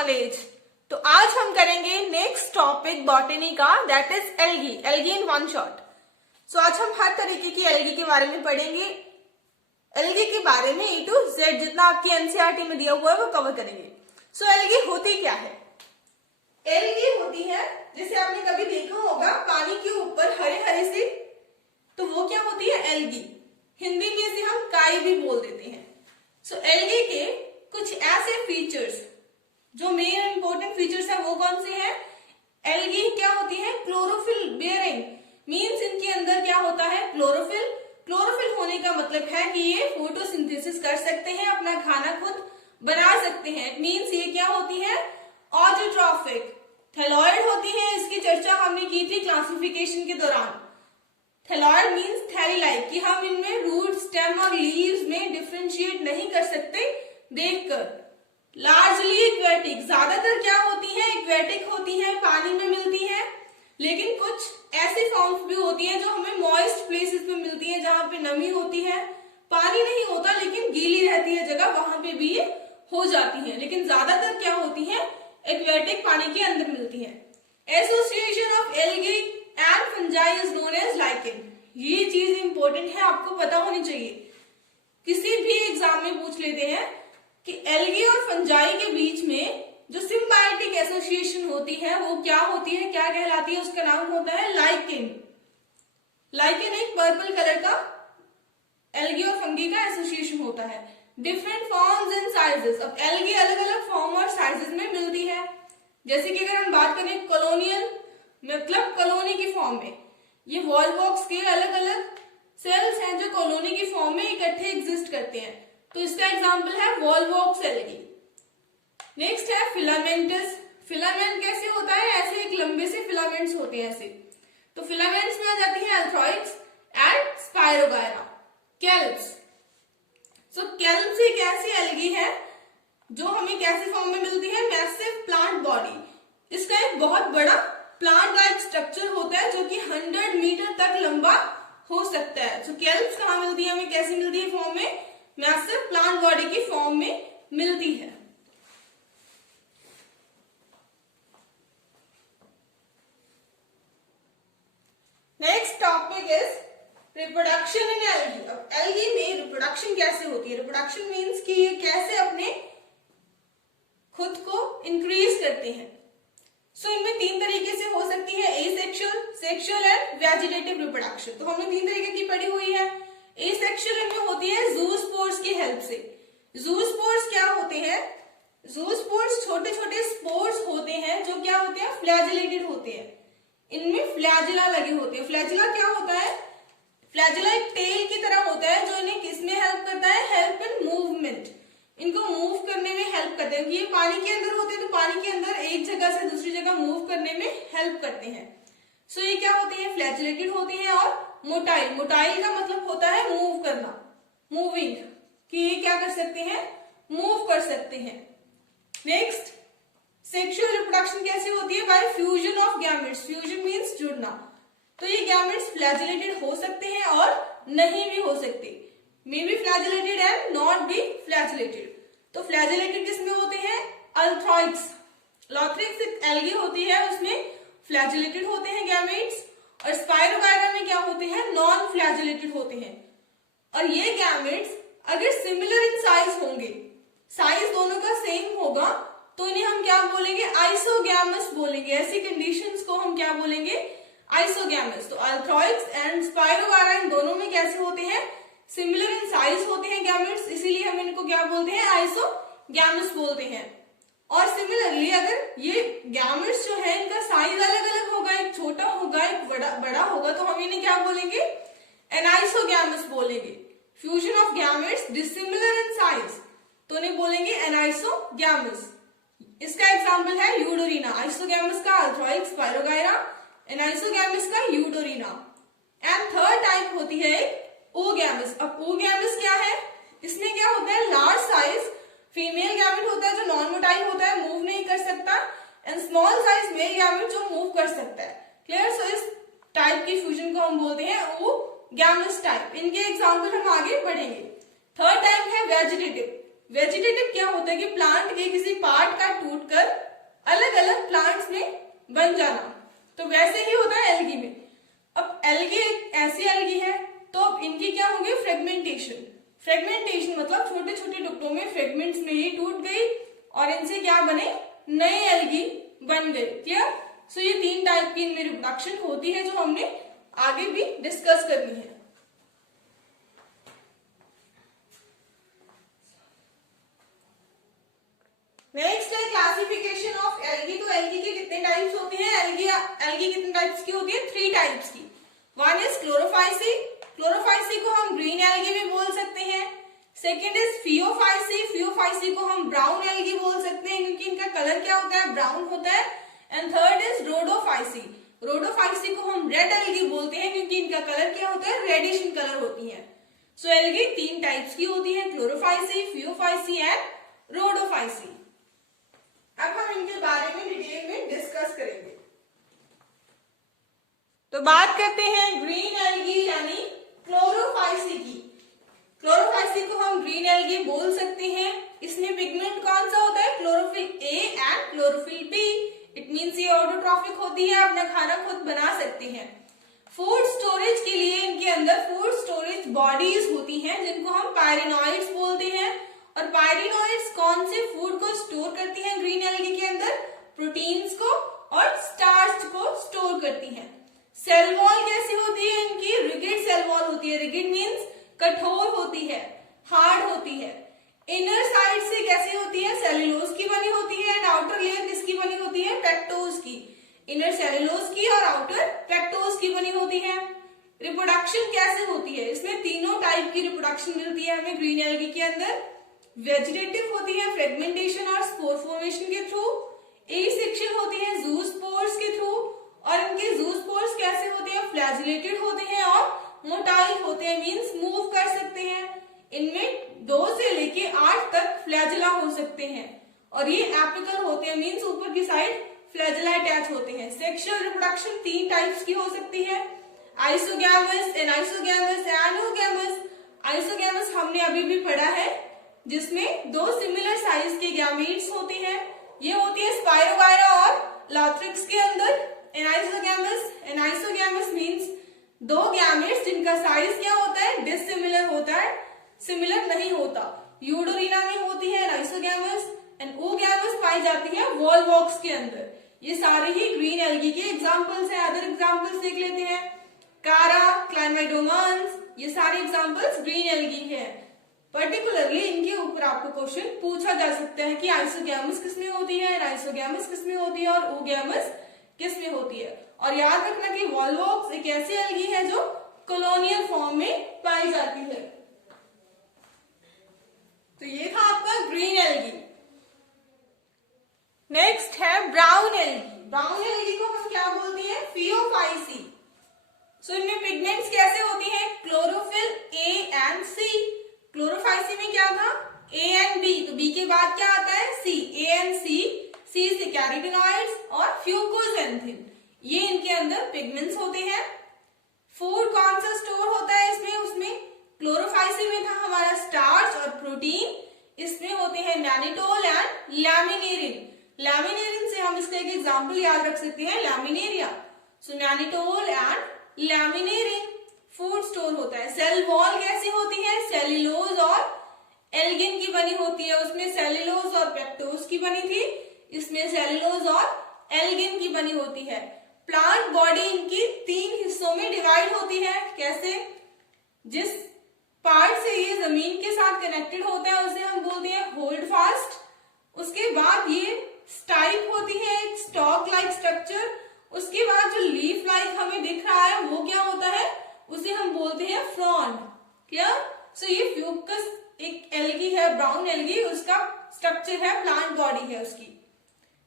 Knowledge. तो आज हम करेंगे नेक्स्ट टॉपिक बॉटनी का, that is algae. Algae in one shot. So आज हम हर तरीके की एल्गी के बारे में पढ़ेंगे। एल्गी के बारे में ए टू जेड जितना आपकी एनसीईआरटी में दिया हुआ है वो कवर करेंगे। सो एल्गी होती क्या है? एल्गी होती है, जैसे आपने कभी देखा होगा पानी के ऊपर हरे हरे से, तो वो क्या होती है? एल्गी। हिंदी में इसे हम काई भी बोल देते हैं। सो एल्गी के कुछ ऐसे फीचर्स, जो मेन इंपॉर्टेंट फीचर्स है वो कौन से हैं? एल्गी क्या होती है? क्लोरोफिल बेयरिंग, मींस इनके अंदर क्या होता है? क्लोरोफिल। क्लोरोफिल होने का मतलब है कि ये फोटोसिंथेसिस कर सकते हैं, अपना खाना खुद बना सकते हैं। मींस ये क्या होती है? ऑटोट्रॉफिक। थैलॉइड होती है, इसकी चर्चा हमने की थी क्लासिफिकेशन के दौरान। थैलॉइड मींस थैली लाइक, कि हम इनमें रूट, स्टेम और लीव्स में डिफरेंशिएट नहीं कर सकते देखकर। लार्जली एक्वेटिक, ज्यादातर क्या होती है? एक्वेटिक होती है, पानी में मिलती है, लेकिन कुछ ऐसी फॉर्म्स भी होती है जो हमें मॉइस्ट प्लेसेस में मिलती है, जहां पे नमी होती है, पानी नहीं होता लेकिन गीली रहती है जगह, वहां पे भी ये हो जाती है। लेकिन ज्यादातर क्या होती है? एक्वेटिक, पानी के अंदर मिलती है। Association of algae and fungi is known as lichen. ये चीज इंपॉर्टेंट है, आपको पता होनी चाहिए। किसी भी एग्जाम में पूछ लेते हैं कि एल्गी और फंजाई के बीच में जो सिम्बायोटिक एसोसिएशन होती है वो क्या होती है, क्या कहलाती है? उसका नाम होता है लाइकेन। लाइकेन एक पर्पल कलर का एल्गी और फंगी का एसोसिएशन होता है। Different forms and sizes. अब एल्गी अलग अलग फॉर्म और साइजेस में मिलती है। जैसे कि अगर हम बात करें कॉलोनियल, मतलब कॉलोनी की फॉर्म में, ये वॉलवॉक्स के अलग अलग सेल्स हैं जो कॉलोनी की फॉर्म में इकट्ठे एग्जिस्ट करते हैं, तो इसका एग्जांपल है वॉलवॉक्स एल्गी। नेक्स्ट है फिलामेंटस। फिलामेंट कैसे होता है? ऐसे एक लंबे से फिलामेंट्स होते हैं ऐसे। तो फिलामेंट्स में आ जाती है एल्थ्रॉइड्स एंड स्पायरोगायरा। केल्प्स। सो केल्प्स एक ऐसी एल्गी है जो हमें कैसे फॉर्म में मिलती है? Massive plant body. इसका एक बहुत बड़ा प्लांट लाइक स्ट्रक्चर होता है जो कि 100 मीटर तक लंबा हो सकता है। सो केल्प्स कहाँ मिलती है? हमें कैसी मिलती है फॉर्म में? मैसिव प्लांट बॉडी की फॉर्म में मिलती है। Next topic is reproduction in algae. अब एल्गी में रिप्रोडक्शन कैसे होती है? रिप्रोडक्शन मींस कि ये कैसे अपने खुद को इंक्रीज करते हैं। सो इनमें 3 तरीके से हो सकती है, asexual, sexual and vegetative reproduction. तो हमने 3 तरीके की पढ़ी हुई है। एसेक्सुअल इनमें होती है ज़ूस्पोर्स की हेल्प से। ज़ूस्पोर्स क्या होते हैं? ज़ूस्पोर्स छोटे छोटे स्पोर्स होते हैं जो क्या होते हैं? फ्लैजिलेटेड होते हैं। इनमें फ्लैजिला लगे होते हैं। फ्लैजिला क्या होता है? फ्लैजिला एक टेल की तरह होता है जो इन्हें किसमें हेल्प करता है? Help in movement. इनको मूव करने में हेल्प करते हैं। ये पानी के अंदर होते हैं, तो पानी के अंदर एक जगह से दूसरी जगह मूव करने में हेल्प करते हैं। सो ये क्या होते हैं? फ्लैजिलेटेड होते हैं। और मोटाइल, मोटाइल का मतलब होता है मूव करना, मूविंग, कि ये क्या कर सकते हैं? मूव कर सकते हैं। नेक्स्ट, सेक्सुअल रिप्रोडक्शन कैसे होती है? Bye fusion of gametes. Fusion means जुड़ना। तो ये गैमेट्स फ्लैजिलेटेड हो सकते हैं और नहीं भी हो सकते। May be flagellated and not be flagellated. तो फ्लैजिलेटेड किसमें होते हैं? अल्थ्रॉइड्स। लॉथ्रिक्स एक एल्गी होती है, उसमें फ्लैजिलेटेड होते हैं गैमेट्स। और स्पायरोगायरा में क्या होते हैं? नॉन फ्लैजिलेटेड होते हैं। और ये गैमेट्स अगर सिमिलर इन साइज होंगे, साइज दोनों का सेम होगा, तो इन्हें हम क्या बोलेंगे? आइसोगैमस बोलेंगे। ऐसी कंडीशंस को हम क्या बोलेंगे? आइसोगैमस। तो अल्थ्रॉइड्स एंड स्पायरोगायरा इन दोनों में कैसे होते हैं? सिमिलर इन साइज होते हैं गैमेट्स, इसीलिए हम इनको क्या बोलते हैं? आइसोगैमस बोलते हैं। और सिमिलरली अगर ये गैमेट्स जो है इनका साइज अलग अलग होगा, एक छोटा होगा, एक बड़ा होगा, तो हम इन्हें क्या बोलेंगे? एनाइसोगैमस बोलेंगे। Fusion of gametes dissimilar in size, तो इन्हें बोलेंगे एनाइसोगैमस। इसका एग्जाम्पल है यूडोरिना। आइसोगैमस का अल्थ्रॉइड, स्पायरोगायरा, एनाइसोगैमस का यूडोरिना। एंड थर्ड टाइप होती है ओगैमस। अब ओगैमस क्या है? इसमें क्या होता है? लार्ज साइज फीमेल गैमेट होता है जो नॉन मोटाइल होता है, मूव नहीं कर सकता, and small size male gamete जो मूव कर सकता है। क्लियर? सो इस टाइप की फ्यूजन को हम बोलते हैं ओगैमस टाइप। इनके एग्जाम्पल हम आगे बढ़ेंगे। थर्ड टाइप है वेजिटेटिव। वेजिटेटिव क्या होता है कि प्लांट के किसी पार्ट का टूटकर बन जाना। तो वैसे ही होता है एल्गी में। अब एल्गी एक ऐसी एल्गी है तो अब इनकी क्या होगी, फ्रेगमेंटेशन। फ्रेगमेंटेशन मतलब छोटे छोटे टुकड़ों में, फ्रेगमेंट्स में ये टूट गई और इनसे क्या बने, नए एल्गी बन गए। क्लियर। सो ये 3 टाइप की इनमें रिप्रोडक्शन होती है जो हमने आगे भी डिस्कस करनी है। नेक्स्ट है क्लासिफिकेशन ऑफ एल्गी। तो एल्गी के कितने टाइप्स होते हैं, एल्गी कितने टाइप्स की होती है, 3 टाइप्स की। वन इज क्लोरोफाइसी, क्लोरोफाइसी को हम ग्रीन एल्गी भी बोल सकते हैं। सेकेंड इज फियोफाइसी, फियोफाइसी को हम ब्राउन एल्गी बोल सकते हैं क्योंकि इनका कलर क्या होता है, ब्राउन होता है। And third is Rhodophyceae, Rhodophyceae को हम रेड एल्गी बोलते हैं क्योंकि इनका कलर क्या होता है, रेडिश इन कलर होती है। सो एल्गी 3 टाइप्स की होती है, क्लोरोफाइसी, फियोफाइसी एंड रोडोफाइसी। अब हम इनके बारे में डिटेल में डिस्कस करेंगे। तो बात करते हैं ग्रीन एल्गी यानी क्लोरोफाइसी की। क्लोरोफाइसी को हम ग्रीन एल्गी बोल सकते हैं। इसमें पिगमेंट कौन सा होता है, chlorophyll a and chlorophyll b. It means ये ऑटोट्रॉफिक होती है, अपना खाना खुद बना सकती हैं। फूड स्टोरेज के लिए इनके अंदर फूड स्टोरेज बॉडीज होती हैं जिनको हम पायरिनॉइड्स बोलते हैं। और पायरिनॉइड्स कौन से फूड को स्टोर करती हैं ग्रीन एल्गी के अंदर, प्रोटीन्स को और स्टार्च को स्टोर करती हैं। सेल वॉल कैसी होती है इनकी, रिगिड सेल वॉल होती है। रिगिड मींस कठोर होती है, हार्ड होती है। इनर साइड से कैसी होती है, सेल्यूलोज की बनी होती है। एंड आउटर लेयर किसकी बनी होती है, पेक्टोज की। इनर सेल्यूलोज की और आउटर पेक्टोज की बनी होती है। रिप्रोडक्शन कैसे होती है, इसमें तीनों टाइप की रिप्रोडक्शन मिलती है हमें ग्रीन एल्गी के अंदर। वेजिटेटिव होती है फ्रेगमेंटेशन और स्पोर फॉर्मेशन के थ्रू। एसेक्सुअल होती है जूस्पोर्स के थ्रू। और इनके जूस्पोर्स कैसे होते हैं, फ्लैजिलेटेड होते हैं और मोटाइल होते हैं, मींस मूव कर सकते हैं। इनमें 2 से लेके 8 तक फ्लैजिला हो सकते हैं और ये एपिकल होते हैं, मींस ऊपर की साइड फ्लैजिला अटैच होते हैं। सेक्सुअल रिप्रोडक्शन 3 टाइप्स की हो सकती है, आइसोगैमस, एनाइसोगैमस, एनोगैमस। आइसोगैमस हमने अभी भी पढ़ा है जिसमें 2 सिमिलर साइज के गैमीट्स होते हैं। ये होती है स्पाइरोगायरा और लाथ्रिक्स के अंदर। एनाइसोगैमस मींस 2 गैमेट्स जिनका साइज क्या होता है, डिसिमिलर होता है, सिमिलर नहीं होता। यूडोरिना में होती है एनाइसोगैमस एंड ओगैमस पाई जाती है वॉलवॉक्स के अंदर। ये सारे ही ग्रीन एल्गी के एग्जांपल्स हैं। अदर एग्जांपल्स देख लेते हैं, कारा, क्लाइमेडोमन्स, ये सारे एग्जांपल्स ग्रीन एल्गी के हैं। पर्टिकुलरली इनके ऊपर आपको क्वेश्चन पूछा जा सकता है कि आइसोगैमस किसमें होती है, एनाइसोगैमस किसमें होती है और ओगैमस किसमें होती है। और याद रखना कि वॉलवॉक्स एक ऐसी एल्गी है जो कॉलोनियल फॉर्म में पाई जाती है। तो ये था आपका ग्रीन एल्गी। नेक्स्ट है ब्राउन एल्गी। ब्राउन एल्गी को हम क्या बोलते हैं, फियोफाइसी। सो इनमें पिगमेंट्स कैसे होती हैं, chlorophyll a and c. Chlorophyceae में क्या था, ए एंड बी, तो बी के बाद क्या आता है, सी। ए एंड सी, सी से कैरोटीनॉइड्स और फ्यूकोजेंथिन, ये इनके अंदर पिगमेंट्स होते हैं। फूड कौन सा स्टोर होता है इसमें, उसमें क्लोरोफाइसी में था हमारा स्टार्च और प्रोटीन। इसमें होते हैं मैनिटोल एंड लैमिनेरिन। लैमिनेरिन से हम इसका एक एग्जांपल याद रख सकते हैं, laminaria. So mannitol and लैमिनेरिन food store होता है। सेल वॉल कैसी होती है, सेल्यूलोज और एल्गिन की बनी होती है। उसमें सेल्यूलोज और पेक्टोज की बनी थी, इसमें सेल्यूलोज और एल्गिन की बनी होती है। प्लांट बॉडी इनकी 3 हिस्सों में डिवाइड होती है। कैसे, जिस पार्ट से ये जमीन के साथ कनेक्टेड होता है उसे हम बोलते हैं होल्ड फास्ट। उसके बाद ये स्टाइप होती है, एक स्टॉक लाइक स्ट्रक्चर। उसके बाद जो लीफ लाइक हमें दिख रहा है वो क्या होता है, उसे हम बोलते हैं फ्रॉन्ड। क्या, सो ये फ्यूकस एक एल्गी है, ब्राउन एल्गी, उसका स्ट्रक्चर है, प्लांट बॉडी है उसकी।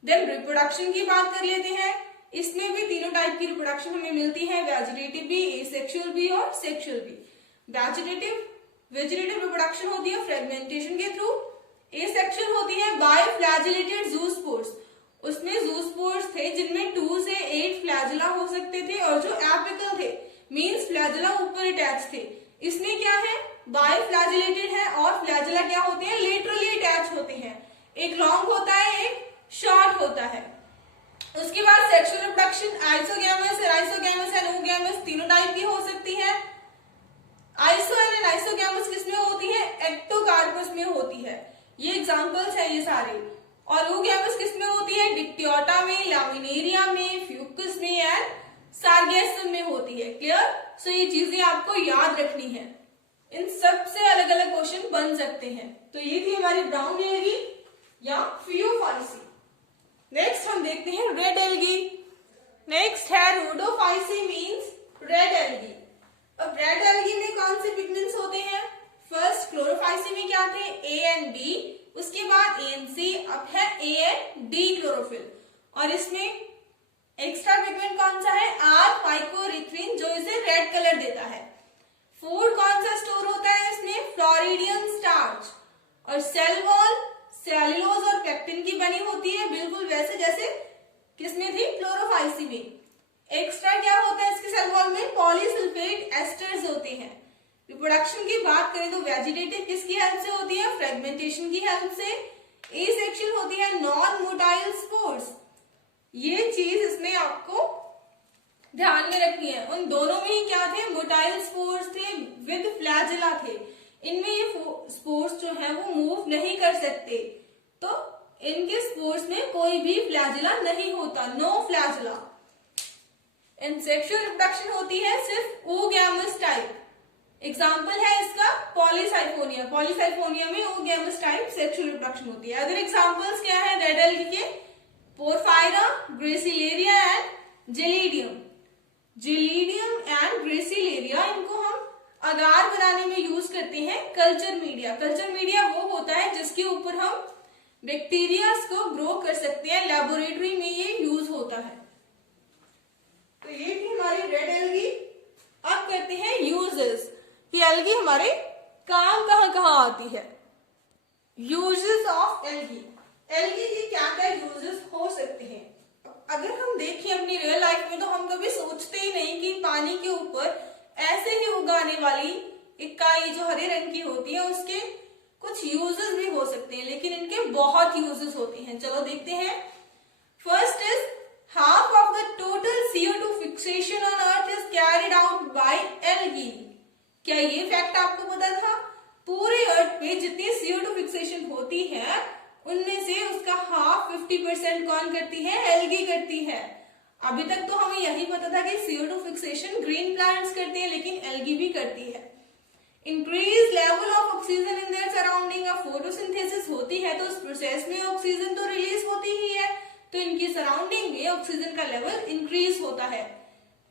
देन रिप्रोडक्शन की बात कर लेते हैं। इसमें भी तीनों टाइप की रिप्रोडक्शन हमें मिलती है, वेजिटेटिव भी, एसेक्सुअल भी और सेक्सुअल भी। वेजिटेटिव रिप्रोडक्शन होती है फ्रेगमेंटेशन के थ्रू। एसेक्सुअल होती है बाय फ्लैजिलेटेड जूस्पोर्स। उसमें जूस्पोर्स थे जिनमें 2 से 8 फ्लैजिला हो सकते थे और जो एपिकल थे, मींस फ्लैजिला ऊपर अटैच थे। इसमें क्या है, बाय फ्लैजिलेटेड है और फ्लैजिला क्या होते हैं, लेटरली अटैच होते हैं। एक लॉन्ग होता है, एक शॉर्ट होता है। उसके बाद sexual reproduction isogamous and oogamous तीनों टाइप की हो सकती है। आइसो एंड अनाइसोगैमस किसमें होती है? एक्टोकार्पस में होती है। ये एग्जांपल्स है ये सारे। और oogamous किसमें होती है? डिक्टियोटा में, लैमिनेरिया में, फ्यूकस में एंड सार्गेसम में होती है। क्लियर? सो ये चीजें आपको याद रखनी है। इन सब से अलग अलग क्वेश्चन बन सकते हैं। तो ये थी हमारी ब्राउन एल्गी या फियोफाइसी। नेक्स्ट हम देखते हैं रेड एल्गी। नेक्स्ट है रोडोफाइसी मींस रेड एल्गी। अब रेड एल्गी में कौन से पिगमेंट्स होते हैं? फर्स्ट क्लोरोफाइसी में क्या थे? ए एंड बी, उसके बाद ए एंड सी, अब है ए एंड डी क्लोरोफिल। और इसमें एक्स्ट्रा पिगमेंट कौन सा है? आर फाइकोरिथ्रिन, जो इसे रेड कलर देता है। फूड कौन सा स्टोर होता है इसमें? Floridean starch. और सेल वॉल सेल्यूलोज और पेक्टिन की बनी होती है, बिल्कुल वैसे जैसे किसमें थी? क्लोरोफाइसी में। एक्स्ट्रा क्या होता है इसके सेल वॉल में? पॉलीसल्फेट एस्टर्स होते हैं। रिप्रोडक्शन की बात करें तो वेजिटेटिव किसकी हेल्प से होती है? फ्रेगमेंटेशन की हेल्प से। ए सेक्शन होती है नॉन मोटाइल स्पोर्स। ये चीज इसमें आपको ध्यान में रखनी है। उन दोनों में ही क्या थे? मोटाइल स्पोर्स थे विद फ्लैजिला थे। इनमें ये स्पोर्स जो है वो मूव नहीं कर सकते, तो इनके स्पोर्स में कोई भी फ्लैजिला नहीं होता, no flagella. In sexual reproduction होती है सिर्फ oogamous टाइप। एग्जाम्पल है इसका पॉलीसाइफोनिया। पॉलीसाइफोनिया में oogamous टाइप सेक्सुअल रिप्रोडक्शन होती है। अदर एग्जाम्पल्स क्या है रेड एल्गी के? Porphyra, Gracilaria and Gelidium. Gelidium and Gracilaria इनको हम अगार बनाने में यूज करते हैं। कल्चर मीडिया, कल्चर मीडिया वो होता है जिसके ऊपर हम बैक्टीरियाज को ग्रो कर सकते हैं। लेबोरेटरी में ये यूज होता है। तो ये थी हमारी रेड एल्गी। अब करते हैं यूजेस कि एल्गी हमारे काम कहाँ कहाँ आती है। Uses of algae. एल्गी के क्या क्या यूजेस हो सकते हैं? अगर हम देखें अपनी रियल लाइफ में तो हम कभी सोचते ही नहीं कि पानी के ऊपर ऐसे ही उगाने वाली इकाई जो हरे रंग की होती है उसके कुछ यूजेस भी हो सकते हैं, लेकिन इनके बहुत यूजेस होते हैं। चलो देखते हैं। First is half of the total CO2 fixation on earth is carried out by algae। क्या ये फैक्ट आपको पता था? पूरे अर्थ पे जितनी CO2 फिक्सेशन होती है उनमें से उसका हाफ 50% कौन करती है? एल्गी करती है। अभी तक तो हमें यही पता था कि CO2 फिक्सेशन ग्रीन प्लांट्स करते हैं, लेकिन एल्गी भी करती है। Increase level of oxygen in their surrounding. Photosynthesis होती है तो उस प्रोसेस में ऑक्सीजन तो रिलीज होती ही है, तो इनकी सराउंडिंग में ऑक्सीजन का लेवल इंक्रीज होता है।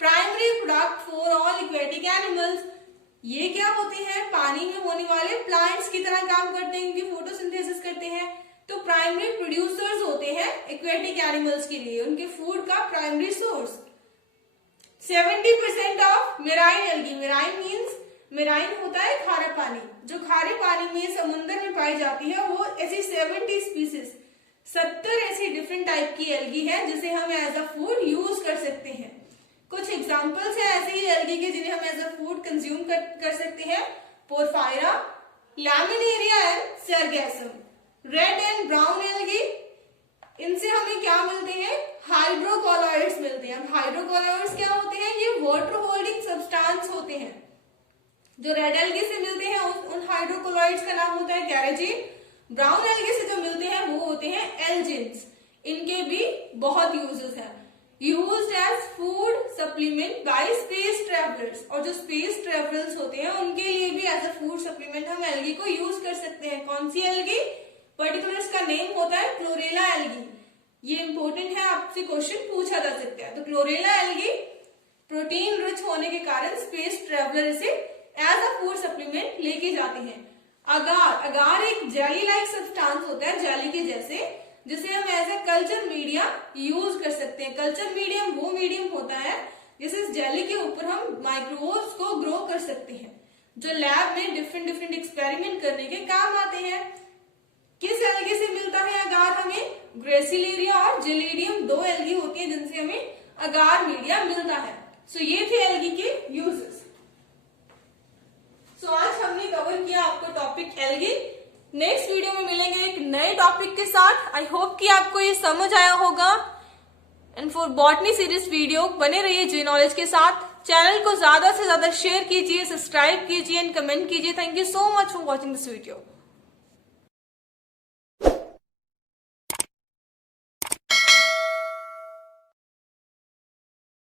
Primary product for all aquatic animals. ये क्या होते हैं? पानी में होने वाले प्लांट्स की तरह काम करते हैं, इनकी फोटोसिंथेसिस करते हैं। तो प्राइमरी प्रोड्यूसर्स होते हैं एक्वेटिक एनिमल्स के लिए, उनके फूड का primary source. 70% of marine algae. Marine means marine होता है खारा पानी। जो खारे पानी में समुद्र में पाई जाती है वो ऐसी 70 स्पीसीज 70 ऐसी डिफरेंट टाइप की एल्गी है जिसे हम एज अ फूड यूज कर सकते हैं। कुछ एग्जांपल्स हैं ऐसे ही एल्गी के जिन्हें हम एज अ फूड कंज्यूम कर सकते हैं। Porphyra, laminaria and sargassum. Red and brown algae, इनसे हमें क्या मिलते हैं? हाइड्रोकोलॉइड्स मिलते हैं। हाइड्रोकोलॉइड्स क्या होते हैं? ये वाटर होल्डिंग सब्सटेंस होते हैं। जो रेड एल्गी से मिलते हैं उन हाइड्रोकोलॉइड्स का नाम होता है कैरोजीन। ब्राउन एल्गी से जो मिलते हैं वो होते हैं एल्जिन्स। इनके भी बहुत यूजेस हैं। Used as food supplement by space travellers. और जो स्पेस ट्रेवलर्स होते हैं उनके लिए भी एज अ फूड सप्लीमेंट हम एल्गी को यूज कर सकते हैं। कौन सी एल्गी? पर्टिकुलर का नेम होता है क्लोरेला एल्गी। ये इंपॉर्टेंट है, आपसे क्वेश्चन पूछा जा सकता है। तो क्लोरेला एल्गी प्रोटीन रिच होने के कारण स्पेस ट्रेवलर इसे एज अ फूड सप्लीमेंट लेके जाते हैं। अगार, अगार एक जेली लाइक सब्सटेंस होता है, जेली के जैसे, जिसे हम as a culture media use कर सकते हैं। कल्चर मीडियम वो मीडियम होता है जिस जेली के ऊपर हम माइक्रोब्स को ग्रो कर सकते हैं, जो लैब में डिफरेंट एक्सपेरिमेंट करने के काम आते हैं। किस एल्गी से मिलता है अगार हमें? ग्रेसिलेरिया और जेलिडियम दो एल्गी होती है जिनसे हमें अगार मीडिया मिलता है। सो ये थे एल्गी के यूजेस। सो आज हमने कवर किया आपको टॉपिक एल्गी। नेक्स्ट वीडियो में मिलेंगे एक नए टॉपिक के साथ। आई होप कि आपको ये समझ आया होगा। फॉर बॉटनी सीरीज वीडियो बने रहिए जी नॉलेज के साथ। चैनल को ज्यादा से ज्यादा शेयर कीजिए, सब्सक्राइब कीजिए एंड कमेंट कीजिए। Thank you so much for watching this video.